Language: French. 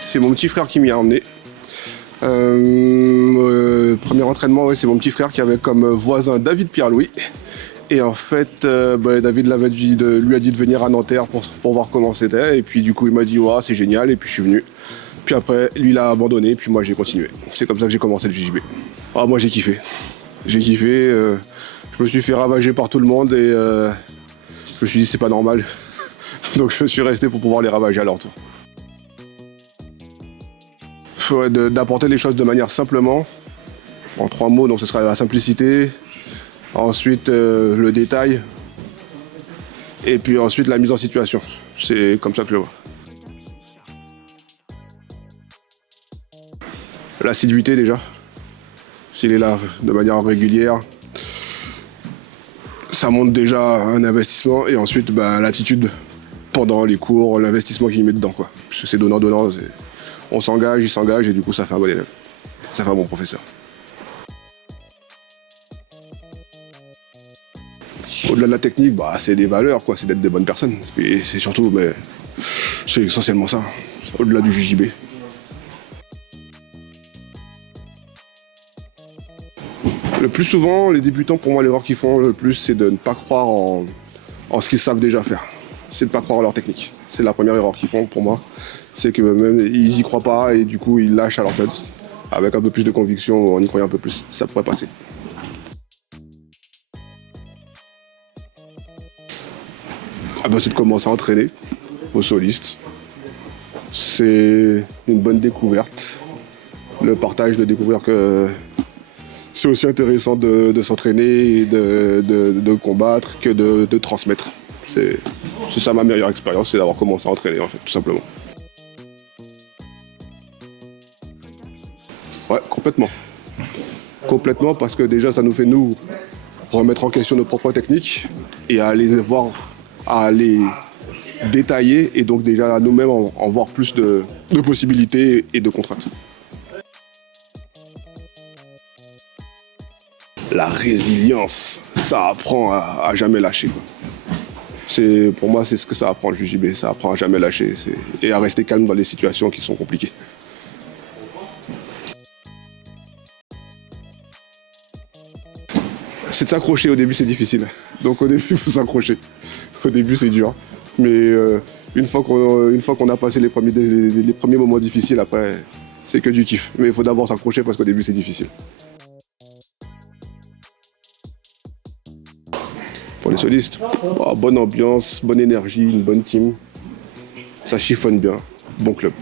C'est mon petit frère qui m'y a emmené. Premier entraînement, ouais, c'est mon petit frère qui avait comme voisin David Pierre-Louis. Et en fait, David lui a dit de venir à Nanterre pour voir comment c'était. Et puis du coup, il m'a dit ouais, c'est génial. Et puis je suis venu. Puis après, lui, il a abandonné. Puis moi, j'ai continué. C'est comme ça que j'ai commencé le JJB. Ah, moi, j'ai kiffé. J'ai kiffé. Je me suis fait ravager par tout le monde. Et je me suis dit, c'est pas normal. Donc je suis resté pour pouvoir les ravager à leur tour. D'apporter les choses de manière simplement. En 3 mots, donc ce sera la simplicité. Ensuite, le détail. Et puis ensuite, la mise en situation. C'est comme ça que je le vois. L'assiduité déjà. S'il est là de manière régulière, ça montre déjà un investissement. Et ensuite, l'attitude pendant les cours, l'investissement qu'il met dedans, quoi. Parce que c'est donnant-donnant. On s'engage, il s'engage, et du coup, ça fait un bon élève. Ça fait un bon professeur. Au-delà de la technique, c'est des valeurs, quoi. C'est d'être des bonnes personnes. Et c'est surtout, c'est essentiellement ça, au-delà du JJB. Le plus souvent, les débutants, pour moi, l'erreur qu'ils font le plus, c'est de ne pas croire en ce qu'ils savent déjà faire. C'est de ne pas croire en leur technique. C'est la première erreur qu'ils font, pour moi. C'est que même ils y croient pas et du coup, ils lâchent à leur tête. Avec un peu plus de conviction, en y croyant un peu plus, ça pourrait passer. C'est de commencer à entraîner aux solistes. C'est une bonne découverte. Le partage, de découvrir que c'est aussi intéressant de s'entraîner, de combattre que de transmettre. C'est ça ma meilleure expérience, c'est d'avoir commencé à entraîner en fait, tout simplement. Ouais, complètement. Complètement parce que déjà ça nous fait nous remettre en question nos propres techniques et à les voir, à les détailler et donc déjà à nous-mêmes en voir plus de possibilités et de contraintes. La résilience, ça apprend à jamais lâcher, quoi. Pour moi, c'est ce que ça apprend le JJB, ça apprend à jamais lâcher et à rester calme dans les situations qui sont compliquées. C'est de s'accrocher, au début c'est difficile. Donc au début il faut s'accrocher. Au début c'est dur. Mais une fois qu'on a passé les premiers moments difficiles, après c'est que du kiff. Mais il faut d'abord s'accrocher parce qu'au début c'est difficile. Pour les solistes, bonne ambiance, bonne énergie, une bonne team. Ça chiffonne bien, bon club.